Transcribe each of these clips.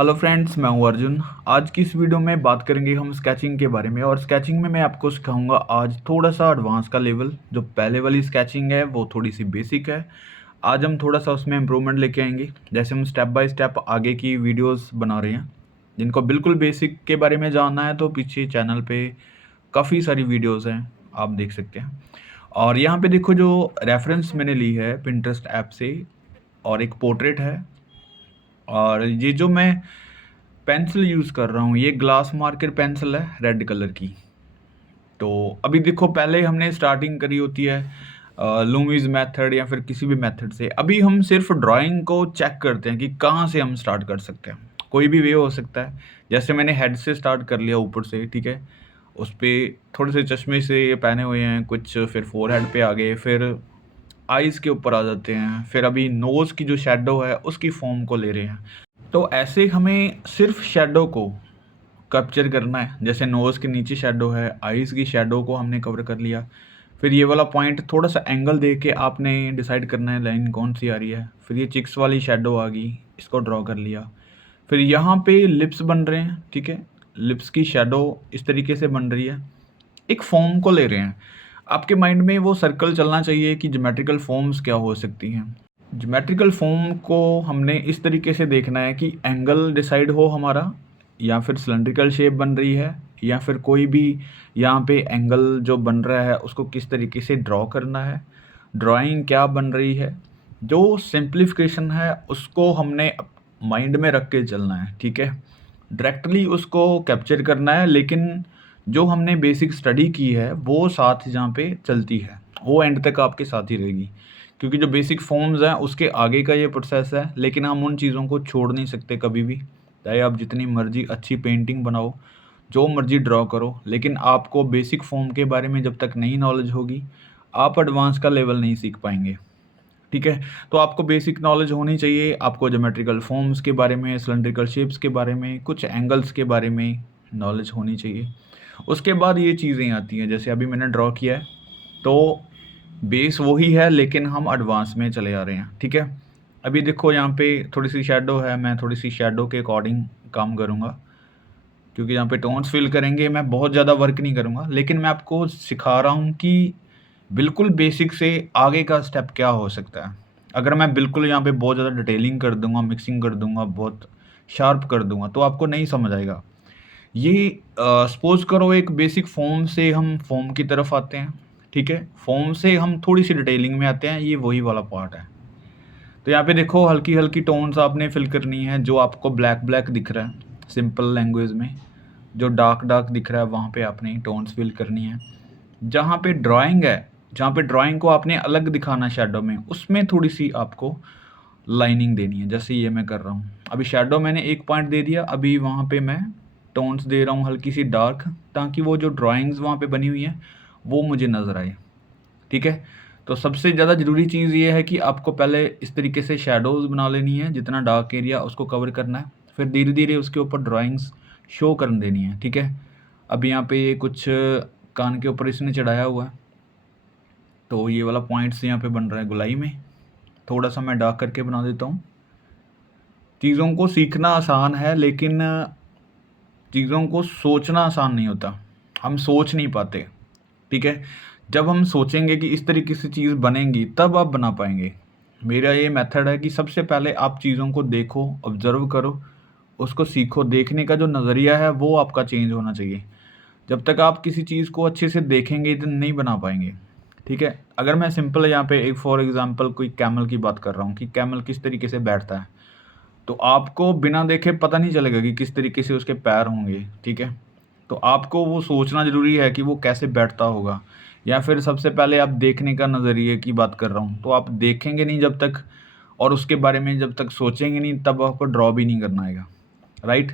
Hello friends, मैं हूं अर्जुन। आज की इस वीडियो में बात करेंगे हम स्केचिंग के बारे में। और स्केचिंग में मैं आपको सिखाऊंगा आज थोड़ा सा एडवांस का लेवल। जो पहले वाली स्केचिंग है वो थोड़ी सी बेसिक है। आज हम थोड़ा सा उसमें इम्प्रूवमेंट लेके आएंगे। जैसे हम स्टेप बाय स्टेप आगे की वीडियोस बना रहे हैं। जिनको बिल्कुल बेसिक के बारे में जानना है तो पीछे चैनल पे काफ़ी सारी वीडियोज़ हैं, आप देख सकते हैं। और यहाँ पे देखो, जो रेफरेंस मैंने ली है पिंटरेस्ट ऐप से, और एक पोर्ट्रेट है। और ये जो मैं पेंसिल यूज़ कर रहा हूँ, ये ग्लास मार्कर पेंसिल है रेड कलर की। तो अभी देखो, पहले हमने स्टार्टिंग करी होती है लूमीज मेथड या फिर किसी भी मेथड से। अभी हम सिर्फ ड्राइंग को चेक करते हैं कि कहाँ से हम स्टार्ट कर सकते हैं। कोई भी वे हो सकता है। जैसे मैंने हेड से स्टार्ट कर लिया, ऊपर से, ठीक है। उस पर थोड़े से चश्मे से ये पहने हुए हैं कुछ, फिर फोरहेड पे आ गए, फिर आइज़ के ऊपर आ जाते हैं, फिर अभी नोज़ की जो शेडो है उसकी फॉर्म को ले रहे हैं। तो ऐसे हमें सिर्फ शेडो को कैप्चर करना है। जैसे नोज़ के नीचे शेडो है, आईज़ की शेडो को हमने कवर कर लिया। फिर ये वाला पॉइंट थोड़ा सा एंगल दे के आपने डिसाइड करना है लाइन कौन सी आ रही है। फिर ये चिक्स वाली शेडो आ गई, इसको ड्रॉ कर लिया। फिर यहाँ पे लिप्स बन रहे हैं, ठीक है। लिप्स की शेडो इस तरीके से बन रही है, एक फॉर्म को ले रहे हैं। आपके माइंड में वो सर्कल चलना चाहिए कि ज्योमेट्रिकल फॉर्म्स क्या हो सकती हैं। ज्योमेट्रिकल फॉर्म को हमने इस तरीके से देखना है कि एंगल डिसाइड हो हमारा, या फिर सिलेंड्रिकल शेप बन रही है, या फिर कोई भी यहाँ पे एंगल जो बन रहा है उसको किस तरीके से ड्रॉ करना है, ड्राइंग क्या बन रही है। जो सिंप्लीफिकेशन है उसको हमने माइंड में रख के चलना है, ठीक है। डायरेक्टली उसको कैप्चर करना है, लेकिन जो हमने बेसिक स्टडी की है वो साथ जहाँ पे चलती है, वो एंड तक आपके साथ ही रहेगी। क्योंकि जो बेसिक फॉर्म्स हैं उसके आगे का ये प्रोसेस है, लेकिन हम उन चीज़ों को छोड़ नहीं सकते कभी भी। चाहे आप जितनी मर्जी अच्छी पेंटिंग बनाओ, जो मर्जी ड्रॉ करो, लेकिन आपको बेसिक फॉर्म के बारे में जब तक नहीं नॉलेज होगी, आप एडवांस का लेवल नहीं सीख पाएंगे, ठीक है। तो आपको बेसिक नॉलेज होनी चाहिए। आपको ज्योमेट्रिकल फॉर्म्स के बारे में, सिलेंड्रिकल शेप्स के बारे में, कुछ एंगल्स के बारे में नॉलेज होनी चाहिए। उसके बाद ये चीज़ें आती हैं, जैसे अभी मैंने ड्रॉ किया है तो बेस वही है, लेकिन हम एडवांस में चले आ रहे हैं, ठीक है। अभी देखो, यहाँ पे थोड़ी सी शेडो है, मैं थोड़ी सी शेडो के अकॉर्डिंग काम करूँगा। क्योंकि यहाँ पे टोन्स फिल करेंगे, मैं बहुत ज़्यादा वर्क नहीं करूँगा, लेकिन मैं आपको सिखा रहा हूँ कि बिल्कुल बेसिक से आगे का स्टेप क्या हो सकता है। अगर मैं बिल्कुल यहाँ पे बहुत ज़्यादा डिटेलिंग कर दूँगा, मिक्सिंग कर दूँगा, बहुत शार्प कर दूँगा, तो आपको नहीं समझ आएगा। ये सपोज़ करो एक बेसिक फॉर्म से हम फॉर्म की तरफ आते हैं, ठीक है। फॉर्म से हम थोड़ी सी डिटेलिंग में आते हैं, ये वही वाला पार्ट है। तो यहाँ पे देखो, हल्की-हल्की टोन्स आपने फिल करनी है। जो आपको ब्लैक-ब्लैक दिख रहा है सिंपल लैंग्वेज में, जो डार्क-डार्क दिख रहा है वहाँ पे आपने टोन्स फिल करनी है। जहाँ पे ड्राइंग है, जहाँ पे ड्राइंग को आपने अलग दिखाना शैडो में, उसमें थोड़ी-सी आपको लाइनिंग देनी है, जैसे ये मैं कर रहा हूँ। अभी शैडो मैंने एक पॉइंट दे दिया, अभी वहाँ पे मैं टोन्स दे रहा हूँ हल्की-सी डार्क, ताकि वो जो ड्राइंग्स वहाँ पे बनी हुई हैं, वो मुझे नज़र आए, ठीक है। तो सबसे ज़्यादा ज़रूरी चीज़ ये है कि आपको पहले इस तरीके से शैडोज़ बना लेनी है, जितना डार्क एरिया उसको कवर करना है, फिर धीरे-धीरे उसके ऊपर ड्राइंग्स शो कर देनी है, ठीक है। अब यहाँ पे ये कुछ कान के ऊपर इसने चढ़ाया हुआ है, तो ये वाला पॉइंट्स यहाँ पे बन रहा है गोलाई में। थोड़ा-सा मैं डार्क करके बना देता हूँ। चीज़ों को सीखना आसान है, लेकिन चीज़ों को सोचना आसान नहीं होता। हम सोच नहीं पाते, ठीक है। जब हम सोचेंगे कि इस तरीके से चीज़ बनेगी, तब आप बना पाएँगे। मेरा ये मेथड है कि सबसे पहले आप चीज़ों को देखो, ऑब्ज़र्व करो, उसको सीखो। देखने का जो नज़रिया है वो आपका चेंज होना चाहिए। जब तक आप किसी चीज़ को अच्छे से देखेंगे तो नहीं बना पाएँगे, ठीक है। अगर मैं सिंपल यहाँ पे एक फॉर एग्ज़ाम्पल कोई कैमल की बात कर रहा हूँ कि कैमल किस तरीके से बैठता है, तो आपको बिना देखे पता नहीं चलेगा कि किस तरीके से उसके पैर होंगे, ठीक है। तो आपको वो सोचना ज़रूरी है कि वो कैसे बैठता होगा, या फिर सबसे पहले आप देखने का नज़रिए की बात कर रहा हूँ, तो आप देखेंगे नहीं जब तक, और उसके बारे में जब तक सोचेंगे नहीं, तब आपको ड्रॉ भी नहीं करना आएगा, राइट।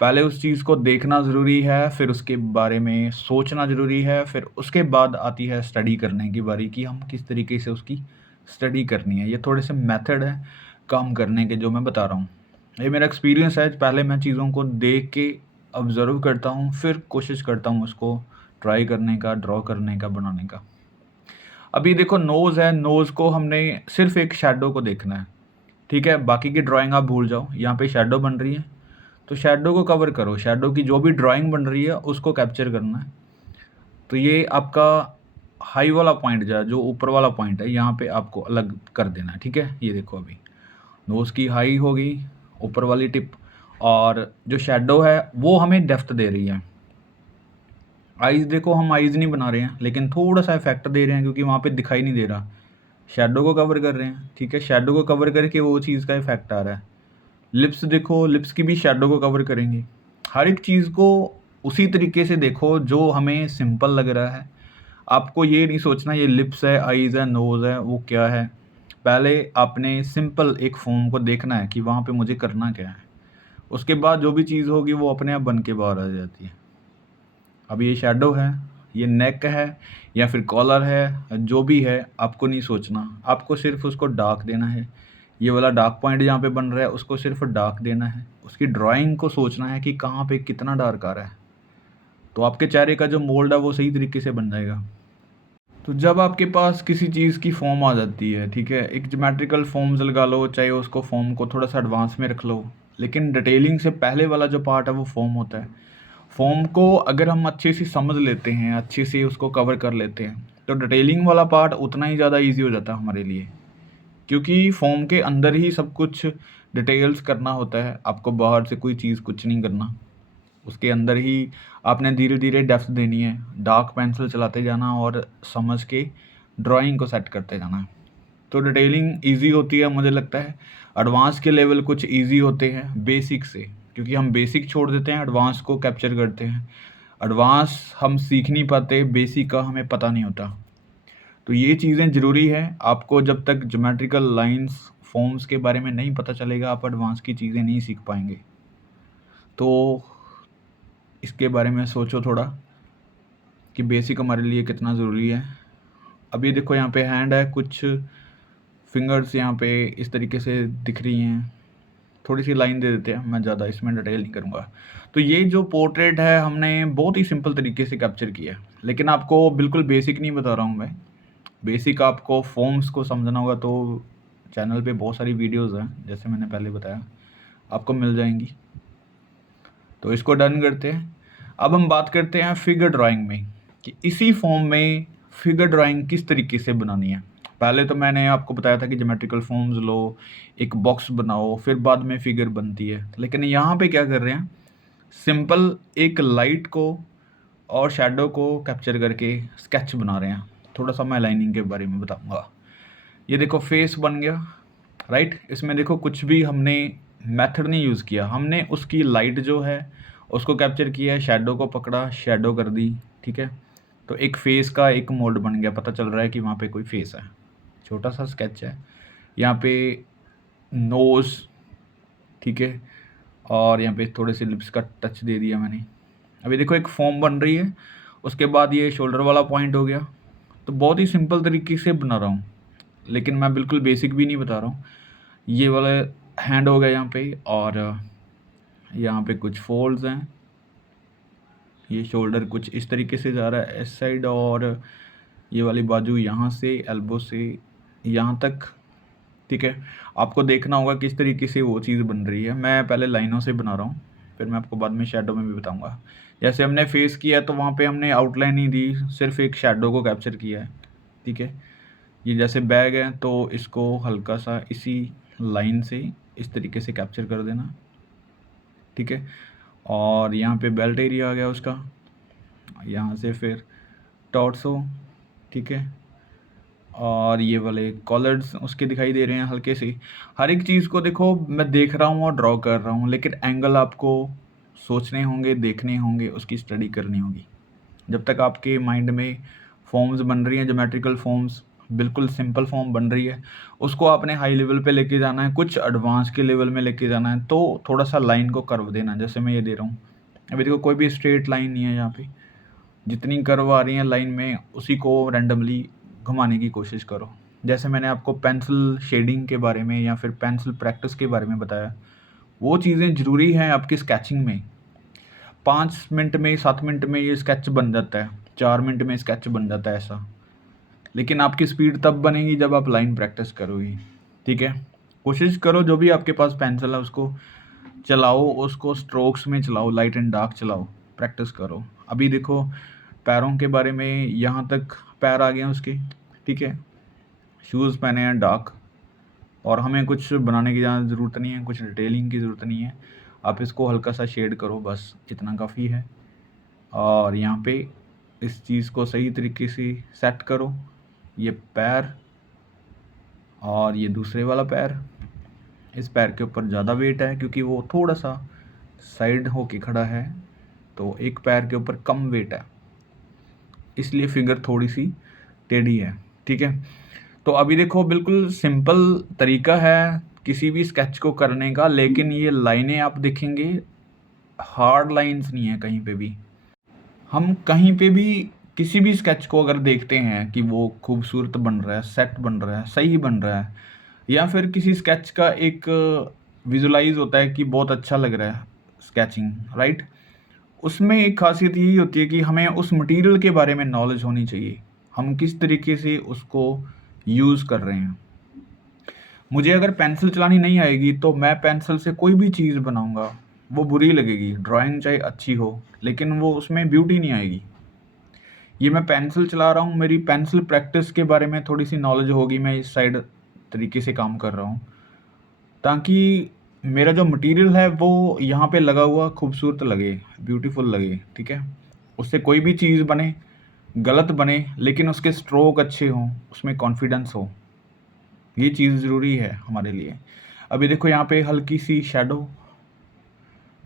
पहले उस चीज़ को देखना ज़रूरी है, फिर उसके बारे में सोचना ज़रूरी है, फिर उसके बाद आती है स्टडी करने की बारी कि हम किस तरीके से उसकी स्टडी करनी है। ये थोड़े से मेथड है काम करने के जो मैं बता रहा हूँ। ये मेरा एक्सपीरियंस है। पहले मैं चीज़ों को देख के ऑब्ज़र्व करता हूँ, फिर कोशिश करता हूँ उसको ट्राई करने का, ड्रॉ करने का, बनाने का। अभी देखो, नोज़ है, नोज़ को हमने सिर्फ़ एक शैडो को देखना है, ठीक है। बाकी की ड्राइंग आप भूल जाओ। यहाँ पे शैडो बन रही है, तो शैडो को कवर करो, शैडो की जो भी ड्राइंग बन रही है उसको कैप्चर करना है। तो ये आपका हाई वाला पॉइंट जो ऊपर वाला पॉइंट है, यहाँ पे आपको अलग कर देना है, ठीक है। ये देखो अभी नोज़ की हाई होगी, ऊपर वाली टिप, और जो शैडो है वो हमें डेप्थ दे रही है। आईज़ देखो, हम आईज़ नहीं बना रहे हैं, लेकिन थोड़ा सा इफेक्ट दे रहे हैं क्योंकि वहाँ पे दिखाई नहीं दे रहा। शैडो को कवर कर रहे हैं, ठीक है, शैडो को कवर करके वो चीज़ का इफेक्ट आ रहा है। लिप्स देखो, लिप्स की भी शैडो को कवर करेंगे। हर एक चीज़ को उसी तरीके से देखो जो हमें सिंपल लग रहा है। आपको ये नहीं सोचना ये लिप्स है, आईज़ है, नोज़ है, वो क्या है। पहले आपने सिंपल एक फॉर्म को देखना है कि वहाँ पे मुझे करना क्या है। उसके बाद जो भी चीज़ होगी वो अपने आप बन के बाहर आ जाती है। अब ये शैडो है, ये नेक है या फिर कॉलर है, जो भी है आपको नहीं सोचना, आपको सिर्फ उसको डार्क देना है। ये वाला डार्क पॉइंट जहाँ पे बन रहा है उसको सिर्फ डार्क देना है। उसकी ड्राइंग को सोचना है कि कहाँ पे कितना डार्क आ रहा है, तो आपके चेहरे का जो मोल्ड है वो सही तरीके से बन जाएगा। तो जब आपके पास किसी चीज़ की फॉर्म आ जाती है, ठीक है, एक ज्योमेट्रिकल फॉर्म्स लगा लो, चाहे उसको फॉर्म को थोड़ा सा एडवांस में रख लो, लेकिन डिटेलिंग से पहले वाला जो पार्ट है वो फॉर्म होता है। फॉर्म को अगर हम अच्छे से समझ लेते हैं, अच्छे से उसको कवर कर लेते हैं, तो डिटेलिंग वाला पार्ट उतना ही ज़्यादा ईजी हो जाता है हमारे लिए, क्योंकि फॉर्म के अंदर ही सब कुछ डिटेल्स करना होता है। आपको बाहर से कोई चीज़ कुछ नहीं करना, उसके अंदर ही आपने धीरे धीरे डेप्थ देनी है, डार्क पेंसिल चलाते जाना और समझ के ड्राइंग को सेट करते जाना है। तो डिटेलिंग इजी होती है मुझे लगता है। एडवांस के लेवल कुछ इजी होते हैं बेसिक से, क्योंकि हम बेसिक छोड़ देते हैं, एडवांस को कैप्चर करते हैं। एडवांस हम सीख नहीं पाते, बेसिक का हमें पता नहीं होता। तो ये चीज़ें ज़रूरी है। आपको जब तक ज्योमेट्रिकल लाइंस फॉर्म्स के बारे में नहीं पता चलेगा, आप एडवांस की चीज़ें नहीं सीख पाएंगे। तो इसके बारे में सोचो थोड़ा कि बेसिक हमारे लिए कितना ज़रूरी है। अब ये देखो यहाँ पे हैंड है, कुछ फिंगर्स यहाँ पे इस तरीके से दिख रही हैं। थोड़ी सी लाइन दे देते हैं, मैं ज़्यादा इसमें डिटेल नहीं करूँगा। तो ये जो पोर्ट्रेट है हमने बहुत ही सिंपल तरीके से कैप्चर किया है, लेकिन आपको बिल्कुल बेसिक नहीं बता रहा हूँ मैं। बेसिक आपको फॉर्म्स को समझना होगा तो चैनल पे बहुत सारी वीडियोस हैं, जैसे मैंने पहले बताया, आपको मिल जाएंगी। तो इसको डन करते हैं। अब हम बात करते हैं फिगर ड्राइंग में, कि इसी फॉर्म में फिगर ड्राइंग किस तरीके से बनानी है। पहले तो मैंने आपको बताया था कि ज्योमेट्रिकल फॉर्म्स लो, एक बॉक्स बनाओ, फिर बाद में फिगर बनती है। लेकिन यहाँ पे क्या कर रहे हैं, सिंपल एक लाइट को और शैडो को कैप्चर करके स्केच बना रहे हैं। थोड़ा सा मैं लाइनिंग के बारे में बताऊंगा। ये देखो फेस बन गया, राइट। इसमें देखो कुछ भी हमने मेथड नहीं यूज़ किया, हमने उसकी लाइट जो है उसको कैप्चर किया है, शैडो को पकड़ा, शैडो कर दी, ठीक है। तो एक फेस का एक मोल्ड बन गया, पता चल रहा है कि वहाँ पे कोई फेस है। छोटा सा स्केच है यहाँ पे, नोज़, ठीक है, और यहाँ पे थोड़े से लिप्स का टच दे दिया मैंने। अभी देखो एक फॉर्म बन रही है, उसके बाद ये शोल्डर वाला पॉइंट हो गया। तो बहुत ही सिंपल तरीके से बना रहा हूँ, लेकिन मैं बिल्कुल बेसिक भी नहीं बता रहा हूँ। ये वाला हैंड हो गया यहाँ पे, और यहाँ पे कुछ फोल्ड्स हैं। ये शोल्डर कुछ इस तरीके से जा रहा है इस साइड, और ये वाली बाजू यहाँ से एल्बो से यहाँ तक, ठीक है। आपको देखना होगा किस तरीके से वो चीज़ बन रही है। मैं पहले लाइनों से बना रहा हूँ, फिर मैं आपको बाद में शैडो में भी बताऊँगा। जैसे हमने फेस किया तो वहाँ पे हमने आउटलाइन ही दी, सिर्फ एक शैडो को कैप्चर किया है, ठीक है। ये जैसे बैग है तो इसको हल्का सा इसी लाइन से इस तरीके से कैप्चर कर देना, ठीक है। और यहाँ पे बेल्ट एरिया आ गया उसका, यहाँ से फिर टॉर्सो, ठीक है। और ये वाले कॉलर्स उसके दिखाई दे रहे हैं हल्के से। हर एक चीज़ को देखो, मैं देख रहा हूँ और ड्रॉ कर रहा हूँ, लेकिन एंगल आपको सोचने होंगे, देखने होंगे, उसकी स्टडी करनी होगी। जब तक आपके माइंड में फॉर्म्स बन रही हैं, ज्योमेट्रिकल फॉर्म्स, बिल्कुल सिंपल फॉर्म बन रही है, उसको आपने हाई लेवल पे लेके जाना है, कुछ एडवांस के लेवल में लेके जाना है। तो थोड़ा सा लाइन को कर्व देना, जैसे मैं ये दे रहा हूँ। अभी देखो कोई भी स्ट्रेट लाइन नहीं है यहाँ पे, जितनी कर्व आ रही है लाइन में उसी को रैंडमली घुमाने की कोशिश करो। जैसे मैंने आपको पेंसिल शेडिंग के बारे में या फिर पेंसिल प्रैक्टिस के बारे में बताया, वो चीज़ें ज़रूरी हैं आपकी स्केचिंग में। 5 मिनट में, 7 मिनट में ये स्केच बन जाता है, 4 मिनट में स्केच बन जाता है ऐसा। लेकिन आपकी स्पीड तब बनेगी जब आप लाइन प्रैक्टिस करोगे, ठीक है। कोशिश करो जो भी आपके पास पेंसिल है उसको चलाओ उसको, स्ट्रोक्स में चलाओ, लाइट एंड डार्क चलाओ, प्रैक्टिस करो। अभी देखो पैरों के बारे में, यहाँ तक पैर आ गए हैं उसके, ठीक है। शूज़ पहने हैं डार्क, और हमें कुछ बनाने की ज़्यादा ज़रूरत नहीं है, कुछ डिटेलिंग की ज़रूरत नहीं है। आप इसको हल्का सा शेड करो, बस इतना काफ़ी है। और यहाँ पे इस चीज़ को सही तरीके से सेट करो। ये पैर और ये दूसरे वाला पैर, इस पैर के ऊपर ज़्यादा वेट है क्योंकि वो थोड़ा सा साइड होके खड़ा है, तो एक पैर के ऊपर कम वेट है, इसलिए फिगर थोड़ी सी टेढ़ी है, ठीक है। तो अभी देखो बिल्कुल सिंपल तरीका है किसी भी स्केच को करने का, लेकिन ये लाइनें आप देखेंगे हार्ड लाइंस नहीं है कहीं पे भी। हम कहीं पे भी किसी भी स्केच को अगर देखते हैं कि वो खूबसूरत बन रहा है, सेट बन रहा है, सही बन रहा है, या फिर किसी स्केच का एक विजुलाइज होता है कि बहुत अच्छा लग रहा है स्केचिंग, राइट। उसमें एक खासियत यही होती है कि हमें उस मटेरियल के बारे में नॉलेज होनी चाहिए, हम किस तरीके से उसको यूज़ कर रहे हैं। मुझे अगर पेंसिल चलानी नहीं आएगी तो मैं पेंसिल से कोई भी चीज़ बनाऊंगा वो बुरी लगेगी, ड्राइंग चाहे अच्छी हो लेकिन वो उसमें ब्यूटी नहीं आएगी। ये मैं पेंसिल चला रहा हूँ, मेरी पेंसिल प्रैक्टिस के बारे में थोड़ी सी नॉलेज होगी, मैं इस साइड तरीके से काम कर रहा हूँ ताकि मेरा जो मटेरियल है वो यहाँ पे लगा हुआ खूबसूरत लगे, ब्यूटीफुल लगे, ठीक है। उससे कोई भी चीज़ बने, गलत बने, लेकिन उसके स्ट्रोक अच्छे हों, उसमें कॉन्फिडेंस हो, ये चीज़ ज़रूरी है हमारे लिए। अभी देखो यहाँ पे हल्की सी शैडो,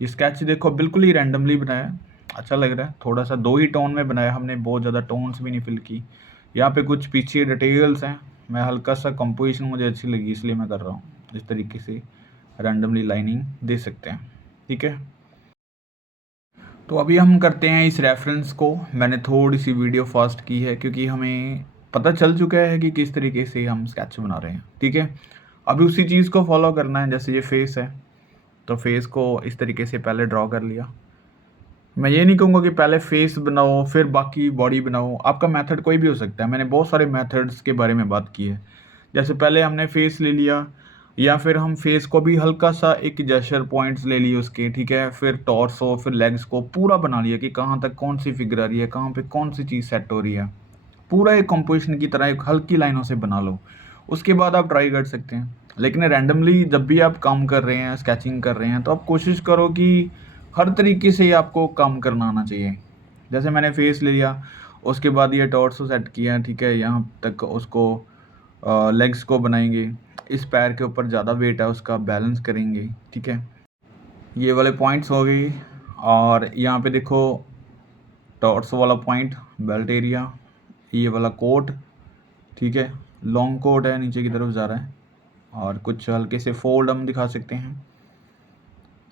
ये स्केच देखो बिल्कुल ही रैंडमली बनाया है, अच्छा लग रहा है। थोड़ा सा 2 ही टोन में बनाया हमने, बहुत ज़्यादा टोन्स भी नहीं फिल की। यहाँ पे कुछ पीछे डिटेल्स हैं, मैं हल्का सा कंपोजिशन मुझे अच्छी लगी इसलिए मैं कर रहा हूँ। इस तरीके से रैंडमली लाइनिंग दे सकते हैं, ठीक है। तो अभी हम करते हैं इस रेफरेंस को। मैंने थोड़ी सी वीडियो फास्ट की है क्योंकि हमें पता चल चुका है कि किस तरीके से हम स्केच बना रहे हैं, ठीक है। अभी उसी चीज़ को फॉलो करना है। जैसे ये फेस है तो फेस को इस तरीके से पहले ड्रॉ कर लिया। मैं ये नहीं कहूँगा कि पहले फेस बनाओ फिर बाकी बॉडी बनाओ, आपका मेथड कोई भी हो सकता है। मैंने बहुत सारे मेथड्स के बारे में बात की है। जैसे पहले हमने फेस ले लिया, या फिर हम फेस को भी हल्का सा एक जेस्चर पॉइंट्स ले लिए उसके, ठीक है। फिर टॉर्सो, फिर लेग्स को पूरा बना लिया कि कहाँ तक कौन सी फिगर आ रही है, कहाँ पे कौन सी चीज़ सेट हो रही है। पूरा एक कंपोजिशन की तरह एक हल्की लाइनों से बना लो, उसके बाद आप ट्राई कर सकते हैं। लेकिन रैंडमली जब भी आप काम कर रहे हैं, स्केचिंग कर रहे हैं, तो आप कोशिश करो कि हर तरीके से आपको काम करना आना चाहिए। जैसे मैंने फेस ले लिया, उसके बाद ये टॉर्सो सेट किया, ठीक है। यहाँ तक उसको लेग्स को बनाएंगे, इस पैर के ऊपर ज़्यादा वेट है उसका बैलेंस करेंगे, ठीक है। ये वाले पॉइंट्स हो गए, और यहाँ पे देखो टॉर्सो वाला पॉइंट, बेल्ट एरिया, ये वाला कोट, ठीक है। लॉन्ग कोट है, नीचे की तरफ जा रहा है, और कुछ हल्के से फोल्ड हम दिखा सकते हैं।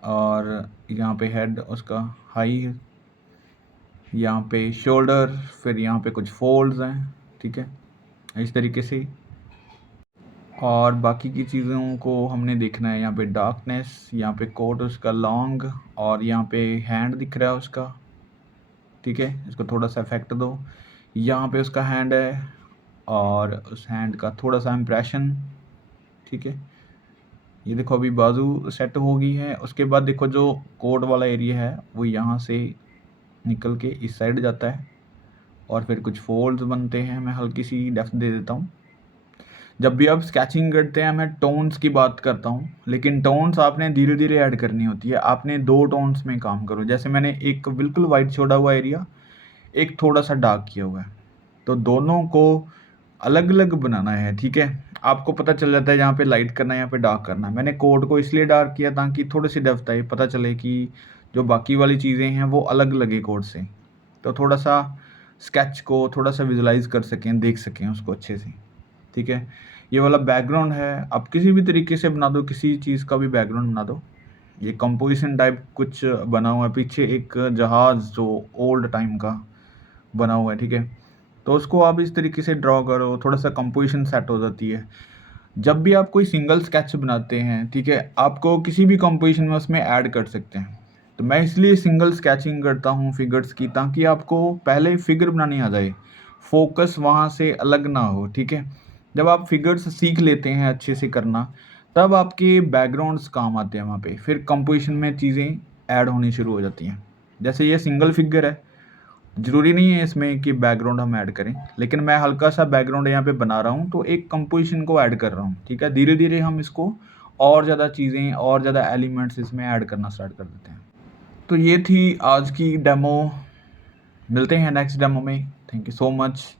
और यहाँ पे हेड उसका हाई है, यहाँ पे शोल्डर, फिर यहाँ पे कुछ फोल्ड्स हैं, ठीक है, इस तरीके से। और बाकी की चीज़ों को हमने देखना है। यहाँ पे डार्कनेस, यहाँ पे कोट उसका लॉन्ग, और यहाँ पे हैंड दिख रहा है उसका, ठीक है। इसको थोड़ा सा इफेक्ट दो, यहाँ पे उसका हैंड है और उस हैंड का थोड़ा सा इम्प्रेशन, ठीक है। ये देखो अभी बाजू सेट हो गई है। उसके बाद देखो जो कोट वाला एरिया है वो यहाँ से निकल के इस साइड जाता है, और फिर कुछ फोल्ड्स बनते हैं। मैं हल्की सी डेप्थ दे देता हूँ। जब भी आप स्केचिंग करते हैं मैं टोन्स की बात करता हूँ, लेकिन टोन्स आपने धीरे धीरे ऐड करनी होती है। आपने 2 टोन्स में काम करो। जैसे मैंने एक बिल्कुल वाइट छोड़ा हुआ एरिया, एक थोड़ा सा डार्क किया हुआ है, तो दोनों को अलग अलग बनाना है, ठीक है। आपको पता चल जाता है यहाँ पे लाइट करना है, यहाँ पे डार्क करना है। मैंने कोड को इसलिए डार्क किया ताकि थोड़ी सी डेप्थ आए, पता चले कि जो बाकी वाली चीज़ें हैं वो अलग लगे कोड से, तो थोड़ा सा स्केच को थोड़ा सा विजुलाइज कर सकें, देख सकें उसको अच्छे से, ठीक है। ये वाला बैकग्राउंड है, आप किसी भी तरीके से बना दो, किसी चीज़ का भी बैकग्राउंड बना दो। ये कंपोजिशन टाइप कुछ बना हुआ है, पीछे एक जहाज़ जो ओल्ड टाइम का बना हुआ है, ठीक है। तो उसको आप इस तरीके से ड्रॉ करो, थोड़ा सा कंपोजिशन सेट हो जाती है। जब भी आप कोई सिंगल स्केच बनाते हैं, ठीक है, आपको किसी भी कंपोजिशन में उसमें ऐड कर सकते हैं। तो मैं इसलिए सिंगल स्केचिंग करता हूँ फिगर्स की, ताकि आपको पहले फिगर बनानी आ जाए, फोकस वहाँ से अलग ना हो, ठीक है। जब आप फिगर्स सीख लेते हैं अच्छे से करना, तब आपके बैकग्राउंड्स काम आते हैं वहाँ पे। फिर कंपोजिशन में चीज़ें ऐड होनी शुरू हो जाती हैं। जैसे ये सिंगल फिगर है, ज़रूरी नहीं है इसमें कि बैकग्राउंड हम ऐड करें, लेकिन मैं हल्का-सा बैकग्राउंड यहाँ पे बना रहा हूँ, तो एक कंपोजिशन को ऐड कर रहा हूँ, ठीक है? धीरे-धीरे हम इसको और ज़्यादा चीज़ें और ज़्यादा एलिमेंट्स इसमें ऐड करना स्टार्ट कर देते हैं। तो ये थी आज की डेमो। मिलते हैं नेक्स्ट डेमो में। Thank you so much.